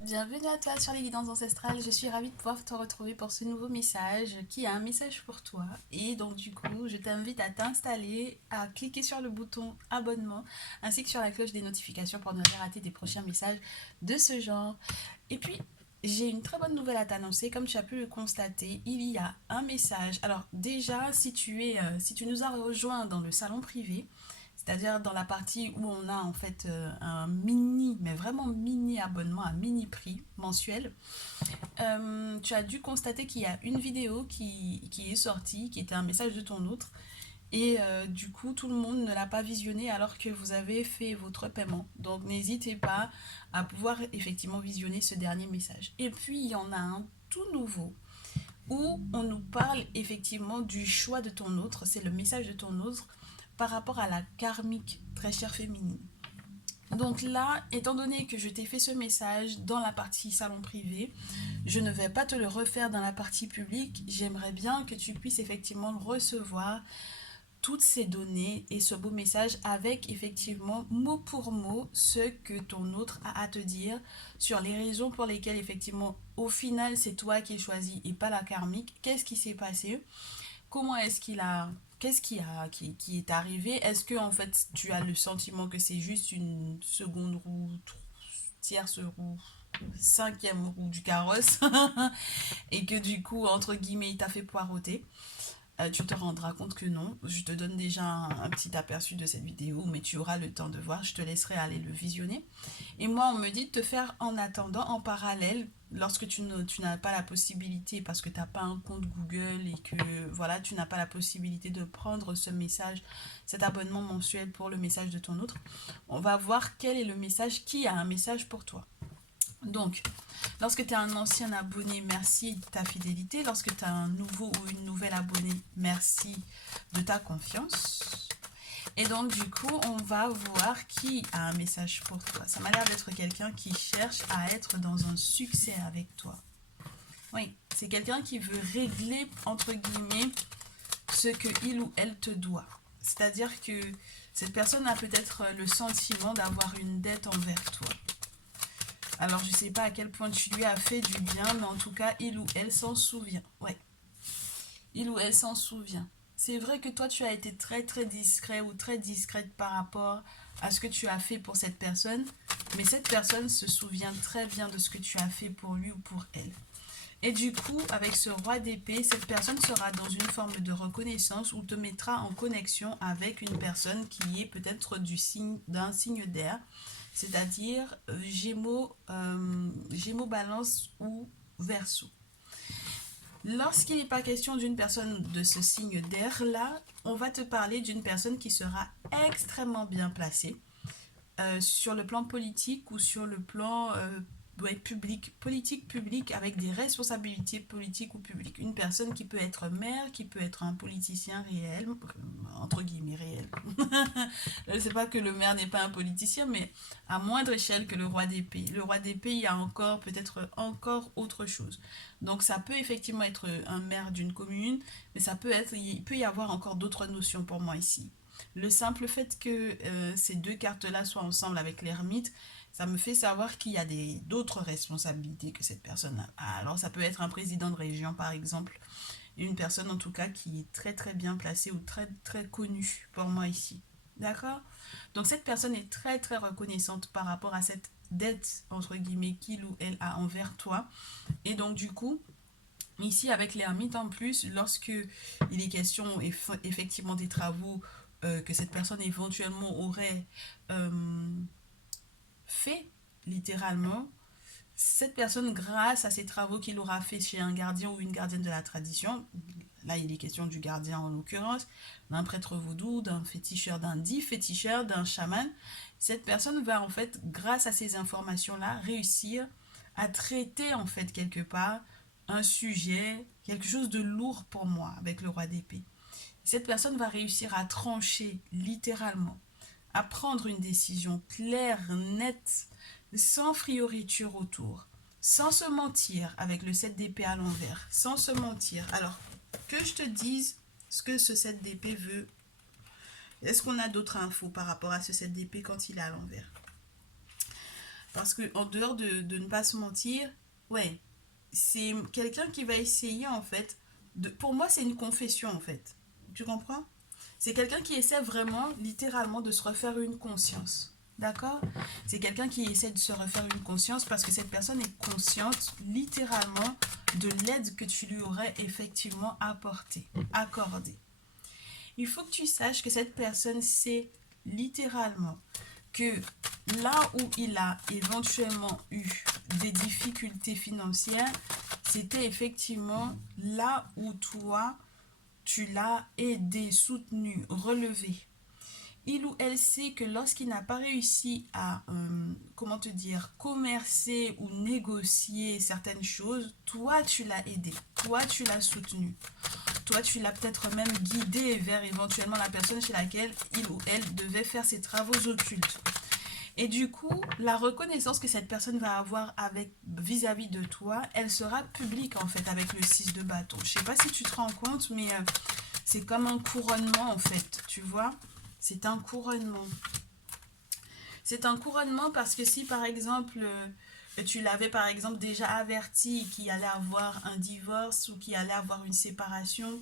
Bienvenue à toi sur les guidances ancestrales. Je suis ravie de pouvoir te retrouver pour ce nouveau message qui a un message pour toi. Et donc du coup, je t'invite à t'installer, à cliquer sur le bouton abonnement ainsi que sur la cloche des notifications pour ne rien rater des prochains messages de ce genre. Et puis, j'ai une très bonne nouvelle à t'annoncer. Comme tu as pu le constater, il y a un message. Alors déjà, si tu nous as rejoint dans le salon privé, c'est-à-dire dans la partie où on a en fait un mini, mais vraiment mini abonnement, un mini prix mensuel, tu as dû constater qu'il y a une vidéo qui est sortie, qui était un message de ton autre, et du coup tout le monde ne l'a pas visionné alors que vous avez fait votre paiement. Donc n'hésitez pas à pouvoir effectivement visionner ce dernier message. Et puis il y en a un tout nouveau où on nous parle effectivement du choix de ton autre, c'est le message de ton autre par rapport à la karmique très chère féminine. Donc là, étant donné que je t'ai fait ce message dans la partie salon privé, je ne vais pas te le refaire dans la partie publique. J'aimerais bien que tu puisses effectivement recevoir toutes ces données et ce beau message avec effectivement mot pour mot ce que ton autre a à te dire sur les raisons pour lesquelles effectivement au final c'est toi qui choisis et pas la karmique. Qu'est-ce qui s'est passé? Comment est-ce qu'il a qu'est-ce qui est arrivé? Est-ce que en fait tu as le sentiment que c'est juste une seconde roue, tierce roue, cinquième roue du carrosse et que du coup entre guillemets il t'a fait poireauter? Tu te rendras compte que non. Je te donne déjà un petit aperçu de cette vidéo, mais tu auras le temps de voir. Je te laisserai aller le visionner. Et moi, on me dit de te faire en attendant, en parallèle, lorsque tu n'as pas la possibilité, parce que tu n'as pas un compte Google et que voilà, tu n'as pas la possibilité de prendre ce message, cet abonnement mensuel pour le message de ton autre, on va voir quel est le message, qui a un message pour toi. Donc, lorsque tu es un ancien abonné, merci de ta fidélité. Lorsque tu es un nouveau ou une nouvelle abonnée, merci de ta confiance. Et donc, du coup, on va voir qui a un message pour toi. Ça m'a l'air d'être quelqu'un qui cherche à être dans un succès avec toi. Oui, c'est quelqu'un qui veut régler, entre guillemets, ce que il ou elle te doit. C'est-à-dire que cette personne a peut-être le sentiment d'avoir une dette envers toi. Alors, je ne sais pas à quel point tu lui as fait du bien, mais en tout cas, il ou elle s'en souvient. Ouais, il ou elle s'en souvient. C'est vrai que toi, tu as été très très discret ou très discrète par rapport à ce que tu as fait pour cette personne, mais cette personne se souvient très bien de ce que tu as fait pour lui ou pour elle. Et du coup, avec ce roi d'épée, cette personne sera dans une forme de reconnaissance ou te mettra en connexion avec une personne qui est peut-être d'un signe d'air, c'est-à-dire Gémeaux, Balance ou Verseau. Lorsqu'il n'est pas question d'une personne de ce signe d'air-là, on va te parler d'une personne qui sera extrêmement bien placée sur le plan politique ou sur le plan ouais, public, politique publique avec des responsabilités politiques ou publiques. Une personne qui peut être maire, qui peut être un politicien réel, entre guillemets réel. Je ne sais pas que le maire n'est pas un politicien, mais à moindre échelle que le roi d'épée. Le roi d'épée, il y a encore peut-être encore autre chose. Donc ça peut effectivement être un maire d'une commune, mais il peut y avoir encore d'autres notions pour moi ici. Le simple fait que ces deux cartes-là soient ensemble avec l'ermite, ça me fait savoir qu'il y a d'autres responsabilités que cette personne a. Alors ça peut être un président de région par exemple, une personne en tout cas qui est très très bien placée ou très très connue pour moi ici. D'accord? Donc cette personne est très très reconnaissante par rapport à cette dette entre guillemets qu'il ou elle a envers toi. Et donc du coup, ici avec l'ermite en plus, lorsque il est question effectivement des travaux que cette personne éventuellement aurait euh, fait littéralement, cette personne, grâce à ses travaux qu'il aura fait chez un gardien ou une gardienne de la tradition, là il est question du gardien en l'occurrence, d'un prêtre vaudou, d'un féticheur, d'un dit féticheur, d'un chaman, cette personne va en fait, grâce à ces informations-là, réussir à traiter en fait quelque part un sujet, quelque chose de lourd pour moi avec le roi d'épée. Cette personne va réussir à trancher littéralement, à prendre une décision claire, nette, sans frioriture autour, sans se mentir avec le 7 d'épée à l'envers, sans se mentir. Alors, que je te dise ce que ce 7 d'épée veut. Est-ce qu'on a d'autres infos par rapport à ce 7 d'épée quand il est à l'envers? Parce que en dehors de ne pas se mentir, ouais, c'est quelqu'un qui va essayer en fait. Pour moi, c'est une confession en fait. Tu comprends? C'est quelqu'un qui essaie vraiment, littéralement, de se refaire une conscience. D'accord? C'est quelqu'un qui essaie de se refaire une conscience parce que cette personne est consciente, littéralement, de l'aide que tu lui aurais effectivement apportée, accordée. Il faut que tu saches que cette personne sait littéralement que là où il a éventuellement eu des difficultés financières, c'était effectivement là où toi, tu l'as aidé, soutenu, relevé. Il ou elle sait que lorsqu'il n'a pas réussi à, comment te dire, commercer ou négocier certaines choses, toi, tu l'as aidé, toi, tu l'as soutenu. Toi, tu l'as peut-être même guidé vers éventuellement la personne chez laquelle il ou elle devait faire ses travaux occultes. Et du coup, la reconnaissance que cette personne va avoir avec vis-à-vis de toi, elle sera publique en fait avec le 6 de bâton. Je sais pas si tu te rends compte, mais c'est comme un couronnement en fait, tu vois. C'est un couronnement. C'est un couronnement parce que si par exemple tu l'avais par exemple déjà averti qu'il allait avoir un divorce ou qu'il allait avoir une séparation,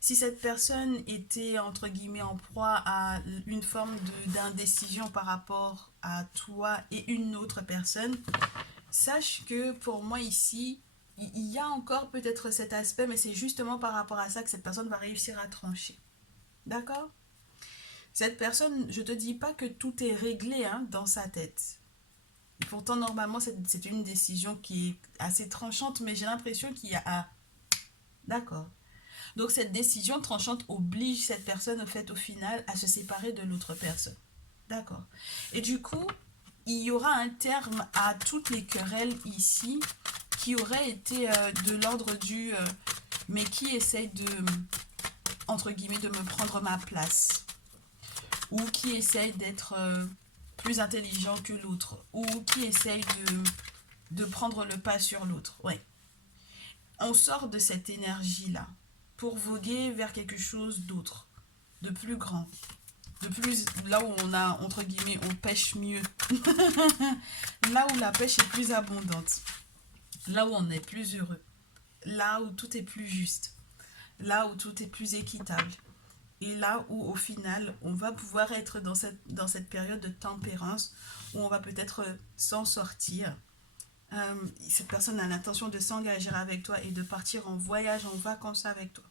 si cette personne était entre guillemets en proie à une forme d'indécision par rapport à toi et une autre personne, sache que pour moi ici, il y a encore peut-être cet aspect, mais c'est justement par rapport à ça que cette personne va réussir à trancher. D'accord? Cette personne, je te dis pas que tout est réglé hein, dans sa tête. Pourtant, normalement, c'est une décision qui est assez tranchante, mais j'ai l'impression qu'il y a... Ah, d'accord. Donc, cette décision tranchante oblige cette personne, au fait, au final, à se séparer de l'autre personne. D'accord. Et du coup, il y aura un terme à toutes les querelles ici qui aurait été de l'ordre du... mais qui essaye de, entre guillemets, de me prendre ma place ou qui essaye d'être plus intelligent que l'autre, ou qui essaye de prendre le pas sur l'autre. Ouais. On sort de cette énergie-là pour voguer vers quelque chose d'autre, de plus grand, de plus là où on a, entre guillemets, on pêche mieux, là où la pêche est plus abondante, là où on est plus heureux, là où tout est plus juste, là où tout est plus équitable. Et là où au final, on va pouvoir être dans cette période de tempérance où on va peut-être s'en sortir. Cette personne a l'intention de s'engager avec toi et de partir en voyage, en vacances avec toi.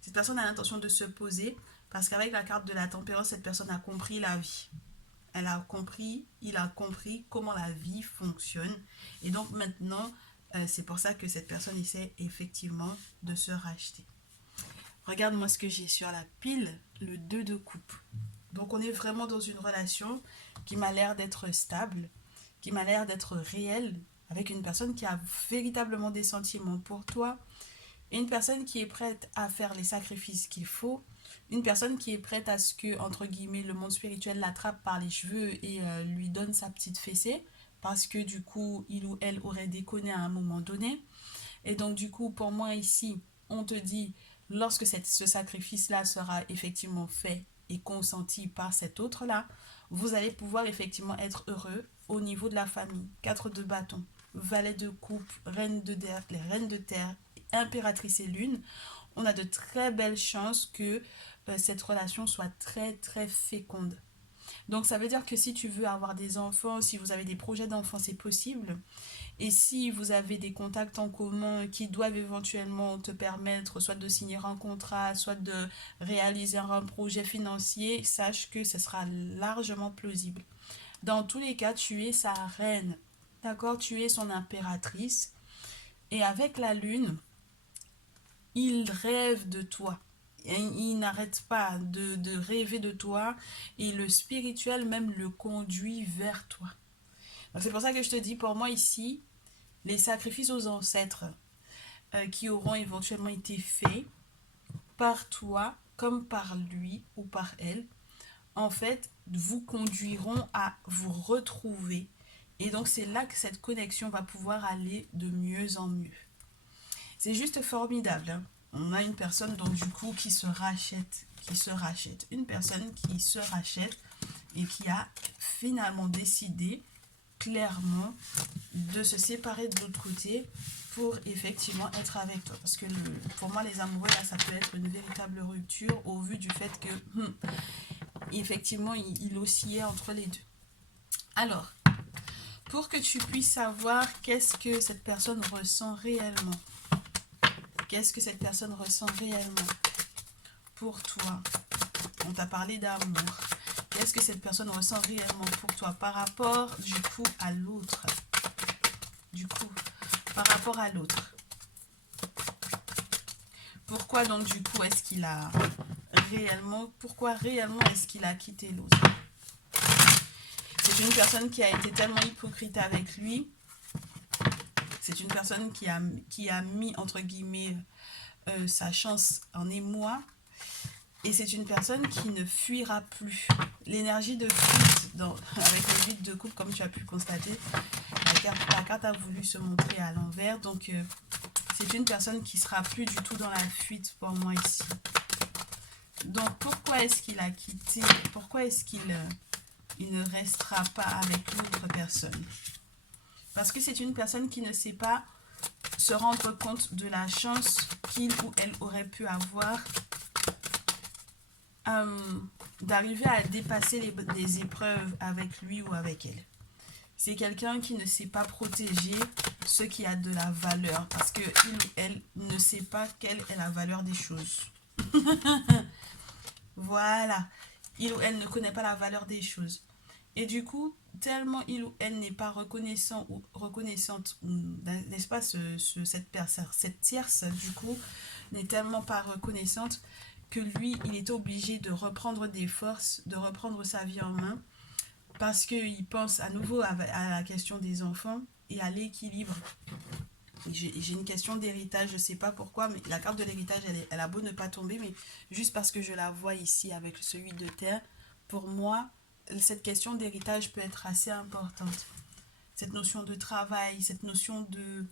Cette personne a l'intention de se poser parce qu'avec la carte de la tempérance, cette personne a compris la vie. Elle a compris, il a compris comment la vie fonctionne. Et donc maintenant, c'est pour ça que cette personne essaie effectivement de se racheter. Regarde-moi ce que j'ai sur la pile, le 2 de coupe. Donc on est vraiment dans une relation qui m'a l'air d'être stable, qui m'a l'air d'être réelle, avec une personne qui a véritablement des sentiments pour toi, une personne qui est prête à faire les sacrifices qu'il faut, une personne qui est prête à ce que, entre guillemets, le monde spirituel l'attrape par les cheveux et lui donne sa petite fessée, parce que du coup, il ou elle aurait déconné à un moment donné. Et donc du coup, pour moi ici, on te dit, lorsque ce sacrifice-là sera effectivement fait et consenti par cet autre-là, vous allez pouvoir effectivement être heureux au niveau de la famille. 4 de bâton, valet de coupe, reine de terre, les reines de terre, impératrice et lune. On a de très belles chances que cette relation soit très très féconde. Donc ça veut dire que si tu veux avoir des enfants, si vous avez des projets d'enfants, c'est possible. Et si vous avez des contacts en commun qui doivent éventuellement te permettre soit de signer un contrat, soit de réaliser un projet financier, sache que ce sera largement plausible. Dans tous les cas, tu es sa reine, d'accord? Tu es son impératrice. Et avec la lune, il rêve de toi. Il n'arrête pas de rêver de toi et le spirituel même le conduit vers toi. Donc c'est pour ça que je te dis, pour moi ici, les sacrifices aux ancêtres qui auront éventuellement été faits par toi comme par lui ou par elle, en fait, vous conduiront à vous retrouver. Et donc c'est là que cette connexion va pouvoir aller de mieux en mieux. C'est juste formidable. Hein. On a une personne donc du coup qui se rachète. Une personne qui se rachète et qui a finalement décidé clairement de se séparer de l'autre côté pour effectivement être avec toi. Parce que pour moi, les amoureux, là, ça peut être une véritable rupture au vu du fait que, effectivement, il oscillait entre les deux. Alors, pour que tu puisses savoir qu'est-ce que cette personne ressent réellement, qu'est-ce que cette personne ressent réellement pour toi, on t'a parlé d'amour, qu'est-ce que cette personne ressent réellement pour toi par rapport, du coup, à l'autre, par rapport à l'autre. Pourquoi donc du coup est-ce qu'il a réellement, pourquoi réellement est-ce qu'il a quitté l'autre? C'est une personne qui a été tellement hypocrite avec lui. C'est une personne qui a mis entre guillemets sa chance en émoi. Et c'est une personne qui ne fuira plus. L'énergie de fuite avec le vide de couple, comme tu as pu le constater, la carte a voulu se montrer à l'envers. Donc, c'est une personne qui sera plus du tout dans la fuite pour moi ici. Donc, pourquoi est-ce qu'il a quitté? Pourquoi est-ce qu'il ne restera pas avec l'autre personne? Parce que c'est une personne qui ne sait pas se rendre compte de la chance qu'il ou elle aurait pu avoir d'arriver à dépasser les épreuves avec lui ou avec elle. C'est quelqu'un qui ne sait pas protéger ce qui a de la valeur parce que il ou elle ne sait pas quelle est la valeur des choses. Voilà, il ou elle ne connaît pas la valeur des choses. Et du coup, tellement il ou elle n'est pas reconnaissant ou reconnaissante, n'est-ce pas, cette tierce, du coup, n'est tellement pas reconnaissante que lui, il est obligé de reprendre des forces, de reprendre sa vie en main, parce qu'il pense à nouveau à la question des enfants et à l'équilibre. J'ai une question d'héritage, je ne sais pas pourquoi, mais la carte de l'héritage, elle a beau ne pas tomber, mais juste parce que je la vois ici avec ce 8 de terre, pour moi, cette question d'héritage peut être assez importante. Cette notion de travail, cette notion de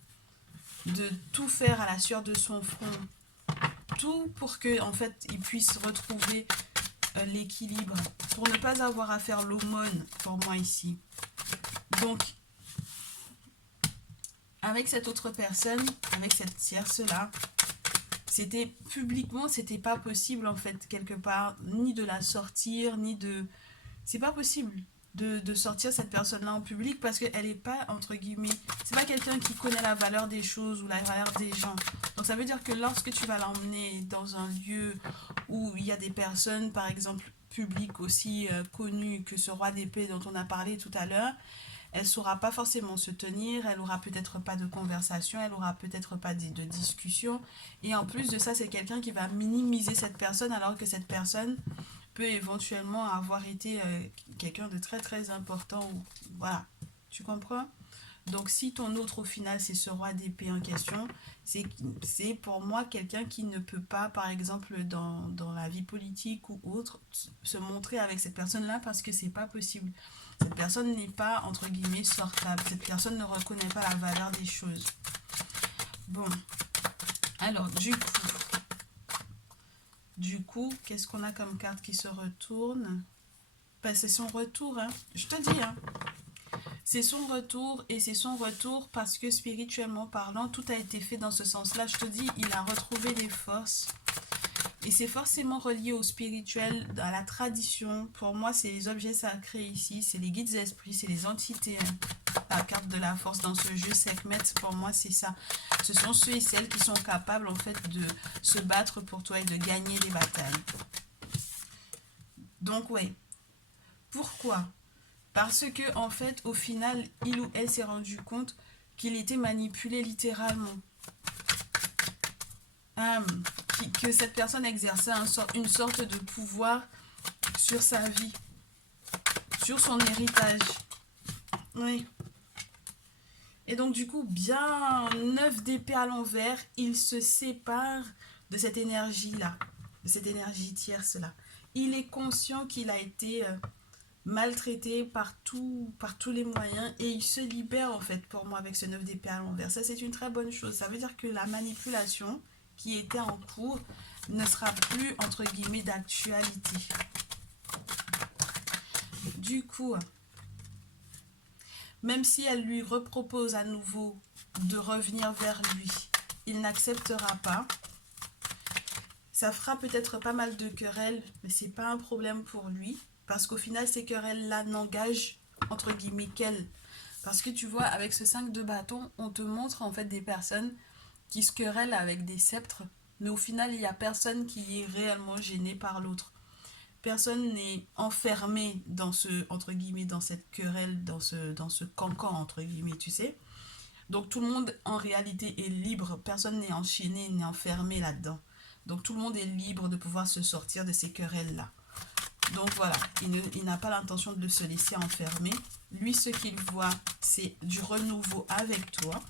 tout faire à la sueur de son front, tout pour que en fait il puisse retrouver l'équilibre, pour ne pas avoir à faire l'aumône pour moi ici. Donc avec cette autre personne, avec cette tierce là, c'était publiquement, c'était pas possible en fait quelque part, ni de la sortir, ni de, c'est pas possible de sortir cette personne-là en public parce qu'elle n'est pas, entre guillemets, c'est pas quelqu'un qui connaît la valeur des choses ou la valeur des gens. Donc ça veut dire que lorsque tu vas l'emmener dans un lieu où il y a des personnes, par exemple, publiques aussi connues que ce roi d'épée dont on a parlé tout à l'heure, elle ne saura pas forcément se tenir, elle aura peut-être pas de conversation, elle aura peut-être pas de discussion. Et en plus de ça, c'est quelqu'un qui va minimiser cette personne alors que cette personne peut éventuellement avoir été quelqu'un de très très important. Voilà, tu comprends? Donc si ton autre au final c'est ce roi d'épée en question, c'est pour moi quelqu'un qui ne peut pas par exemple dans la vie politique ou autre se montrer avec cette personne-là parce que c'est pas possible. Cette personne n'est pas entre guillemets sortable, cette personne ne reconnaît pas la valeur des choses. Bon, alors du coup, qu'est-ce qu'on a comme carte qui se retourne? Ben, c'est son retour, hein. Je te dis, hein. C'est son retour et c'est son retour parce que spirituellement parlant, tout a été fait dans ce sens-là. Je te dis, il a retrouvé des forces. Et c'est forcément relié au spirituel, à la tradition. Pour moi, c'est les objets sacrés ici, c'est les guides esprits, c'est les entités. La carte de la force dans ce jeu Sekhmet, pour moi, c'est ça. Ce sont ceux et celles qui sont capables, en fait, de se battre pour toi et de gagner les batailles. Donc, ouais. Pourquoi? Parce que, en fait, au final, il ou elle s'est rendu compte qu'il était manipulé littéralement. Que cette personne exerçait une sorte de pouvoir sur sa vie, sur son héritage. Oui. Et donc du coup, bien 9 d'épée à l'envers, il se sépare de cette énergie-là, de cette énergie tierce-là. Il est conscient qu'il a été maltraité par tous les moyens et il se libère en fait pour moi avec ce 9 d'épée à l'envers. Ça c'est une très bonne chose. Ça veut dire que la manipulation qui était en cours ne sera plus entre guillemets d'actualité. Du coup, Même si elle lui repropose à nouveau de revenir vers lui, il n'acceptera pas. Ça fera peut-être pas mal de querelles, mais c'est pas un problème pour lui. Parce qu'au final, ces querelles-là n'engagent, entre guillemets, qu'elle. Parce que tu vois, avec ce 5 de bâton, on te montre en fait des personnes qui se querellent avec des sceptres. Mais au final, il n'y a personne qui est réellement gêné par l'autre. Personne n'est enfermé dans ce, entre guillemets, dans cette querelle, dans ce cancan, entre guillemets, tu sais. Donc tout le monde en réalité est libre, personne n'est enchaîné, n'est enfermé là-dedans. Donc tout le monde est libre de pouvoir se sortir de ces querelles-là. Donc voilà, il n'a pas l'intention de se laisser enfermer. Lui, ce qu'il voit, c'est du renouveau avec toi.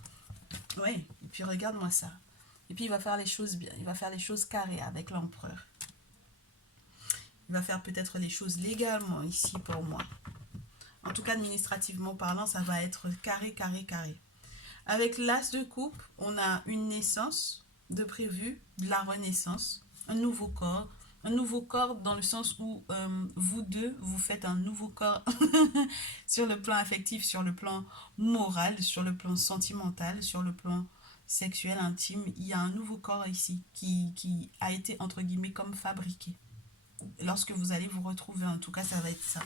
Ouais, et puis regarde-moi ça. Et puis il va faire les choses bien, il va faire les choses carrées avec l'empereur. Il va faire peut-être les choses légalement ici pour moi. En tout cas, administrativement parlant, ça va être carré, carré, carré. Avec l'as de coupe, on a une naissance de prévu, de la renaissance, un nouveau corps. Un nouveau corps dans le sens où vous deux, vous faites un nouveau corps sur le plan affectif, sur le plan moral, sur le plan sentimental, sur le plan sexuel, intime. Il y a un nouveau corps ici qui a été, entre guillemets, comme fabriqué. Lorsque vous allez vous retrouver, en tout cas, ça va être ça.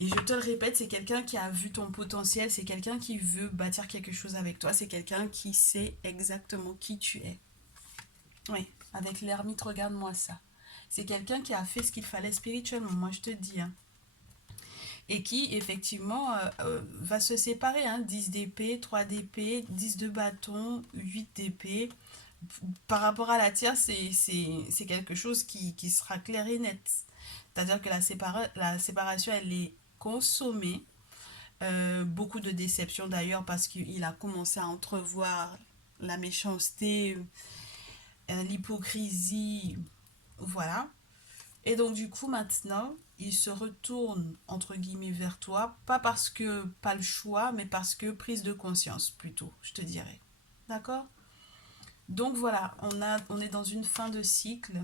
Et je te le répète, c'est quelqu'un qui a vu ton potentiel, c'est quelqu'un qui veut bâtir quelque chose avec toi, c'est quelqu'un qui sait exactement qui tu es. Oui, avec l'ermite, regarde-moi ça. C'est quelqu'un qui a fait ce qu'il fallait spirituellement, moi je te dis. Hein. Et qui, effectivement, va se séparer. Hein, 10 d'épée, 3 d'épée, 10 de bâton, 8 d'épée. Par rapport à la tierce, c'est quelque chose qui sera clair et net. C'est-à-dire que la séparation, elle est consommée. Beaucoup de déceptions d'ailleurs parce qu'il a commencé à entrevoir la méchanceté, l'hypocrisie, voilà. Et donc du coup maintenant, il se retourne entre guillemets vers toi, pas parce que pas le choix, mais parce que prise de conscience plutôt, je te dirais. D'accord? Donc voilà, on est dans une fin de cycle.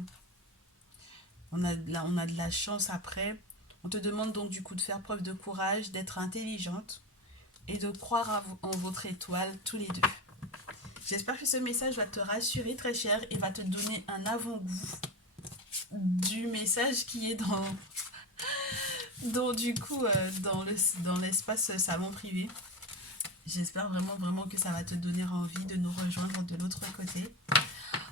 On a de la chance après. On te demande donc du coup de faire preuve de courage, d'être intelligente et de croire en votre étoile tous les deux. J'espère que ce message va te rassurer très cher et va te donner un avant-goût du message qui est du coup dans l'espace salon privé. J'espère vraiment que ça va te donner envie de nous rejoindre de l'autre côté.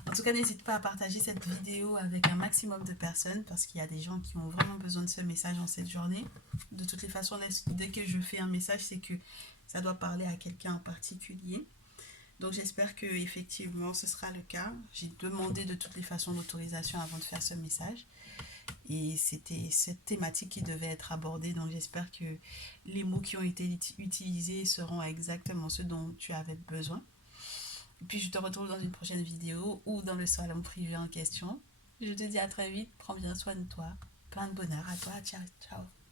En tout cas, n'hésite pas à partager cette vidéo avec un maximum de personnes parce qu'il y a des gens qui ont vraiment besoin de ce message en cette journée. De toutes les façons, dès que je fais un message, c'est que ça doit parler à quelqu'un en particulier. Donc j'espère que effectivement ce sera le cas. J'ai demandé de toutes les façons l'autorisation avant de faire ce message. Et c'était cette thématique qui devait être abordée. Donc j'espère que les mots qui ont été utilisés seront exactement ceux dont tu avais besoin. Et puis je te retrouve dans une prochaine vidéo ou dans le salon privé en question. Je te dis à très vite. Prends bien soin de toi. Plein de bonheur à toi. Ciao, ciao.